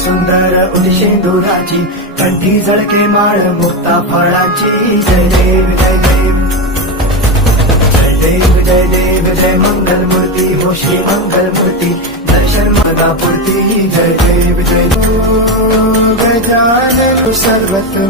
सुंदर उदिशेंदुराची, कंठी झळके माळ मुक्ता फळाची. जय देव जय देव जय देव जय देव जय मंगल मूर्ती हो श्री मंगल मूर्ती, दर्शन मागा पुरती. जय देव जय गजानन सर्वत्र